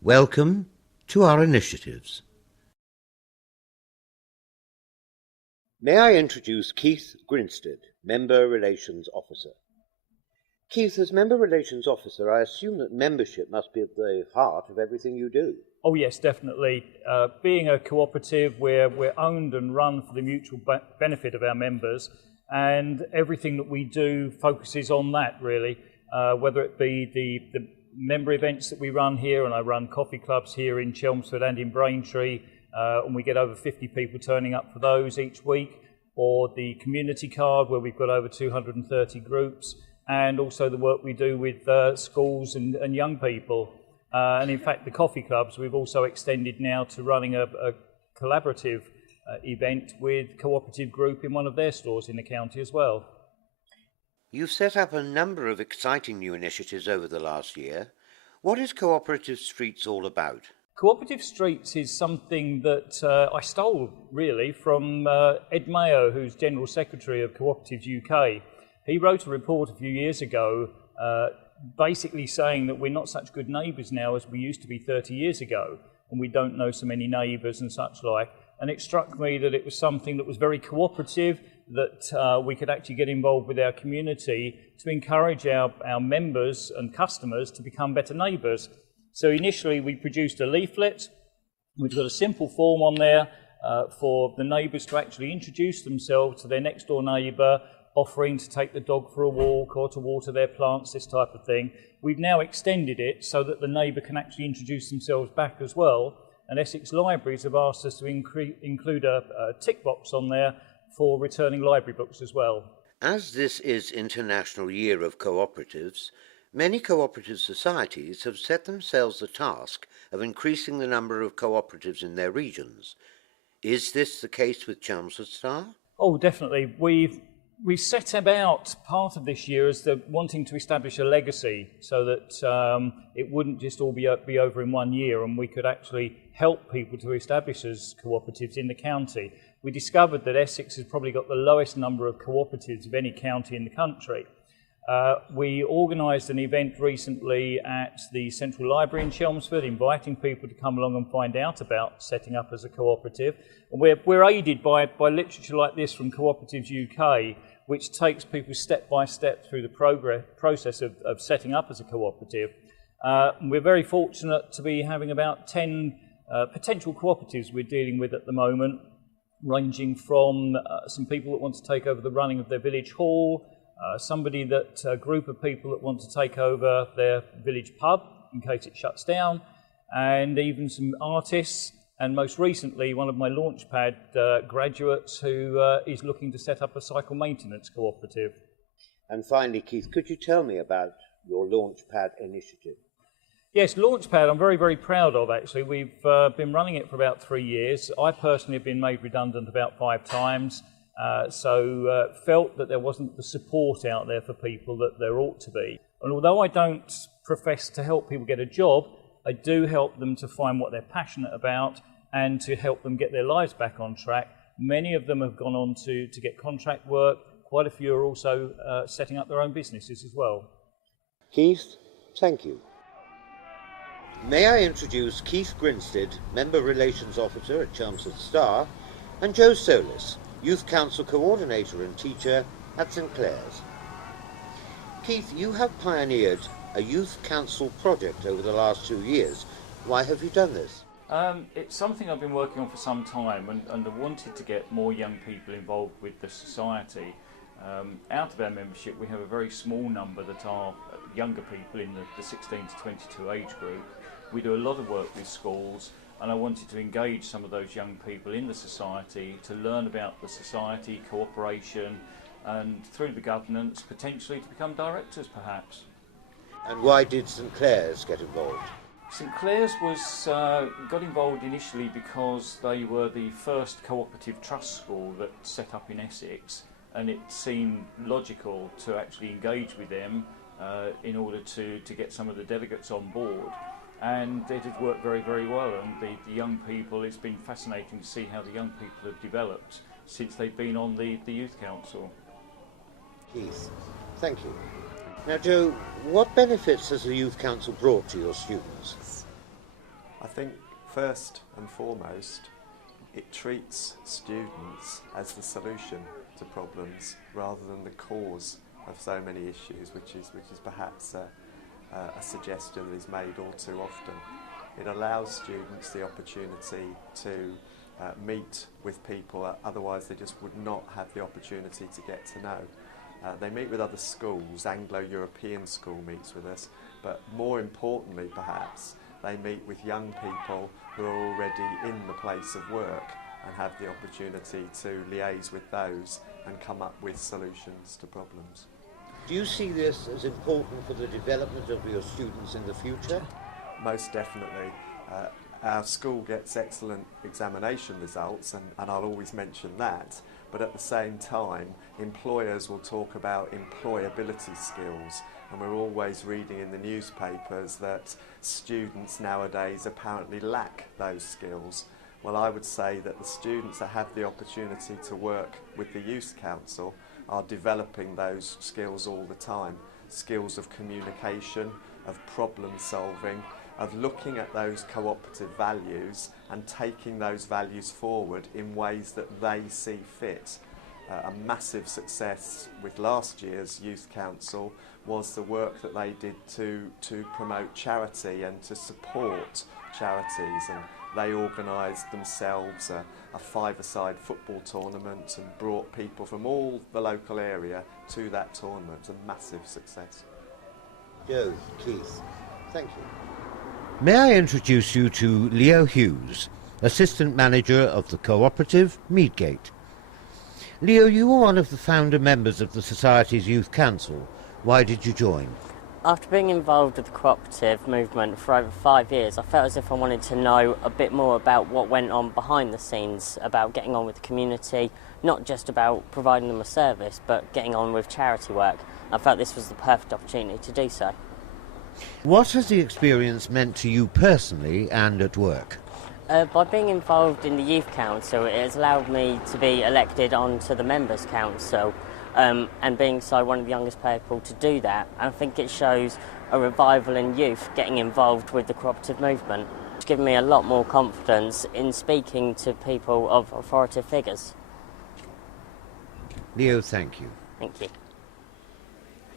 Welcome to our initiatives. May I introduce Keith Grinstead, Member Relations Officer. Keith, as Member Relations Officer, I assume that membership must be at the heart of everything you do. Oh yes, definitely. Being a cooperative, we're owned and run for the mutual benefit of our members, and everything that we do focuses on that really, whether it be the member events that we run here, and I run coffee clubs here in Chelmsford and in Braintree, and we get over 50 people turning up for those each week, or the community card where we've got over 230 groups, and also the work we do with schools and young people. And in fact, the coffee clubs, we've also extended now to running a collaborative event with Co-operative Group in one of their stores in the county as well. You've set up a number of exciting new initiatives over the last year. What is Co-operative Streets all about? Co-operative Streets is something that I stole really from Ed Mayo, who's General Secretary of Cooperatives UK. He wrote a report a few years ago basically saying that we're not such good neighbours now as we used to be 30 years ago, and we don't know so many neighbours and such like. And it struck me that it was something that was very cooperative, that we could actually get involved with our community to encourage our members and customers to become better neighbours. So initially we produced a leaflet. We've got a simple form on there for the neighbours to actually introduce themselves to their next door neighbour, offering to take the dog for a walk or to water their plants, this type of thing. We've now extended it so that the neighbour can actually introduce themselves back as well, and Essex Libraries have asked us to include a tick box on there for returning library books as well. As this is International Year of Cooperatives, many cooperative societies have set themselves the task of increasing the number of cooperatives in their regions. Is this the case with Chelmsford Star? Oh, definitely. We set about part of this year as wanting to establish a legacy so that it wouldn't just all be over in 1 year, and we could actually help people to establish as cooperatives in the county. We discovered that Essex has probably got the lowest number of cooperatives of any county in the country. We organised an event recently at the Central Library in Chelmsford, inviting people to come along and find out about setting up as a cooperative. And we're aided by literature like this from Cooperatives UK, which takes people step by step through the process of setting up as a cooperative. We're very fortunate to be having about 10 potential cooperatives we're dealing with at the moment, ranging from some people that want to take over the running of their village hall, a group of people that want to take over their village pub in case it shuts down, and even some artists, and most recently one of my Launchpad graduates who is looking to set up a cycle maintenance cooperative. And finally, Keith, could you tell me about your Launchpad initiative? Yes, Launchpad I'm very, very proud of actually. We've been running it for about 3 years. I personally have been made redundant about 5 times. So felt that there wasn't the support out there for people that there ought to be. And although I don't profess to help people get a job, I do help them to find what they're passionate about and to help them get their lives back on track. Many of them have gone on to get contract work. Quite a few are also setting up their own businesses as well. Keith, thank you. May I introduce Keith Grinstead, Member Relations Officer at Chelmsford Star, and Joe Solis, Youth Council Coordinator and Teacher at St Clair's. Keith, you have pioneered a Youth Council project over the last 2 years. Why have you done this? It's something I've been working on for some time, and I wanted to get more young people involved with the society. Out of our membership, we have a very small number that are younger people in the 16 to 22 age group. We do a lot of work with schools, and I wanted to engage some of those young people in the society to learn about the society, cooperation, and through the governance, potentially to become directors perhaps. And why did St Clair's get involved? St Clair's got involved initially because they were the first cooperative trust school that set up in Essex, and it seemed logical to actually engage with them in order to get some of the delegates on board. And it has worked very, very well, and the young people, it's been fascinating to see how the young people have developed since they've been on the Youth Council. Keith, thank you. Now Joe, what benefits has the Youth Council brought to your students? I think first and foremost, it treats students as the solution to problems rather than the cause of so many issues, which is perhaps a suggestion that is made all too often. It allows students the opportunity to meet with people otherwise they just would not have the opportunity to get to know. They meet with other schools, Anglo-European school meets with us, but more importantly perhaps, they meet with young people who are already in the place of work and have the opportunity to liaise with those and come up with solutions to problems. Do you see this as important for the development of your students in the future? Most definitely. Our school gets excellent examination results, and I'll always mention that, but at the same time employers will talk about employability skills, and we're always reading in the newspapers that students nowadays apparently lack those skills. Well, I would say that the students that have the opportunity to work with the Youth Council are developing those skills all the time. Skills of communication, of problem solving, of looking at those cooperative values and taking those values forward in ways that they see fit. A massive success with last year's Youth Council was the work that they did to promote charity and to support charities, and they organised themselves a five-a-side football tournament and brought people from all the local area to that tournament. A massive success. Joe, Keith, thank you. May I introduce you to Leo Hughes, Assistant Manager of the Co-operative, Meadgate. Leo, you were one of the founder members of the Society's Youth Council. Why did you join? After being involved with the cooperative movement for over 5 years, I felt as if I wanted to know a bit more about what went on behind the scenes, about getting on with the community, not just about providing them a service, but getting on with charity work. I felt this was the perfect opportunity to do so. What has the experience meant to you personally and at work? By being involved in the Youth Council, it has allowed me to be elected onto the Members' Council, and being so one of the youngest people to do that, I think it shows a revival in youth getting involved with the cooperative movement. It's given me a lot more confidence in speaking to people of authoritative figures. Leo, thank you. Thank you.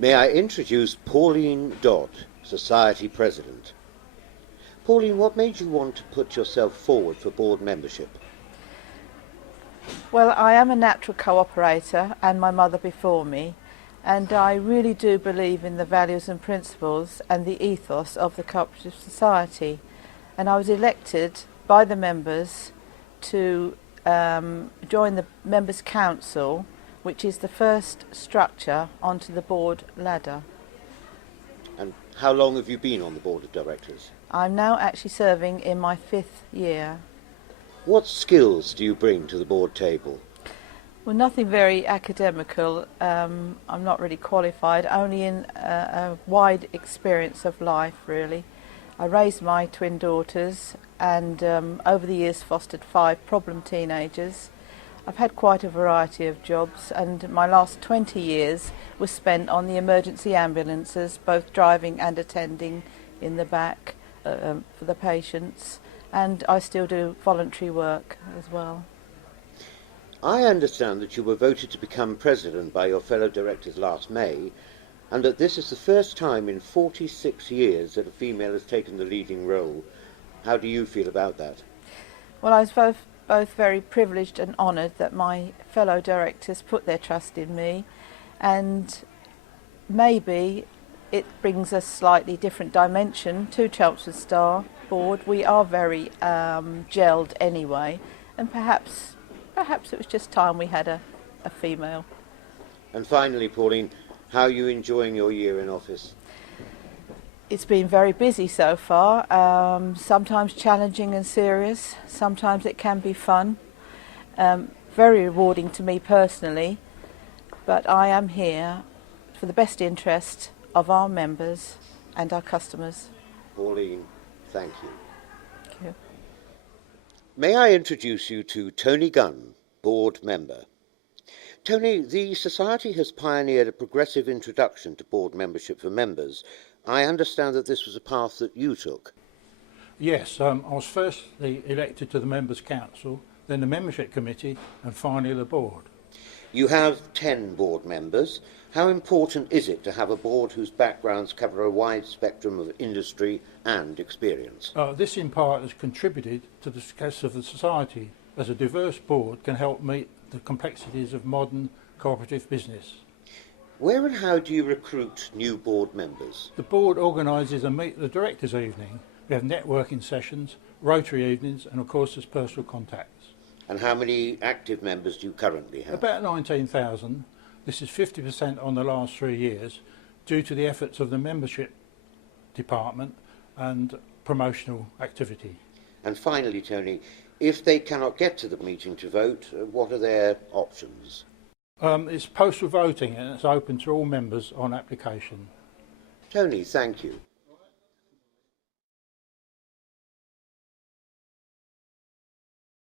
May I introduce Pauline Dodd, Society President. Pauline, what made you want to put yourself forward for board membership? Well, I am a natural co-operator and my mother before me, and I really do believe in the values and principles and the ethos of the cooperative society. And I was elected by the members to join the Members' Council, which is the first structure onto the board ladder. And how long have you been on the board of directors? I'm now actually serving in my 5th year. What skills do you bring to the board table? Well, nothing very academical. I'm not really qualified, only in a wide experience of life, really. I raised my twin daughters and over the years fostered 5 problem teenagers. I've had quite a variety of jobs, and my last 20 years was spent on the emergency ambulances, both driving and attending in the back for the patients, and I still do voluntary work as well. I understand that you were voted to become president by your fellow directors last May, and that this is the first time in 46 years that a female has taken the leading role. How do you feel about that? Well, I was both very privileged and honoured that my fellow directors put their trust in me, and maybe it brings a slightly different dimension to Chelmsford Star board. We are very gelled anyway, and perhaps it was just time we had a female. And finally, Pauline, how are you enjoying your year in office? It's been very busy so far, sometimes challenging and serious, sometimes it can be fun, very rewarding to me personally, but I am here for the best interest of our members and our customers. Pauline, thank you. Thank you. May I introduce you to Tony Gunn, board member. Tony, the Society has pioneered a progressive introduction to board membership for members. I understand that this was a path that you took. Yes, I was firstly elected to the Members' Council, then the Membership Committee and finally the Board. You have 10 board members. How important is it to have a board whose backgrounds cover a wide spectrum of industry and experience? This in part has contributed to the success of the society, as a diverse board can help meet the complexities of modern cooperative business. Where and how do you recruit new board members? The board organises a Meet the Directors evening. We have networking sessions, Rotary evenings and of course there's personal contacts. And how many active members do you currently have? About 19,000. This is 50% on the last 3 years due to the efforts of the membership department and promotional activity. And finally, Tony, if they cannot get to the meeting to vote, what are their options? It's postal voting and it's open to all members on application. Tony, thank you.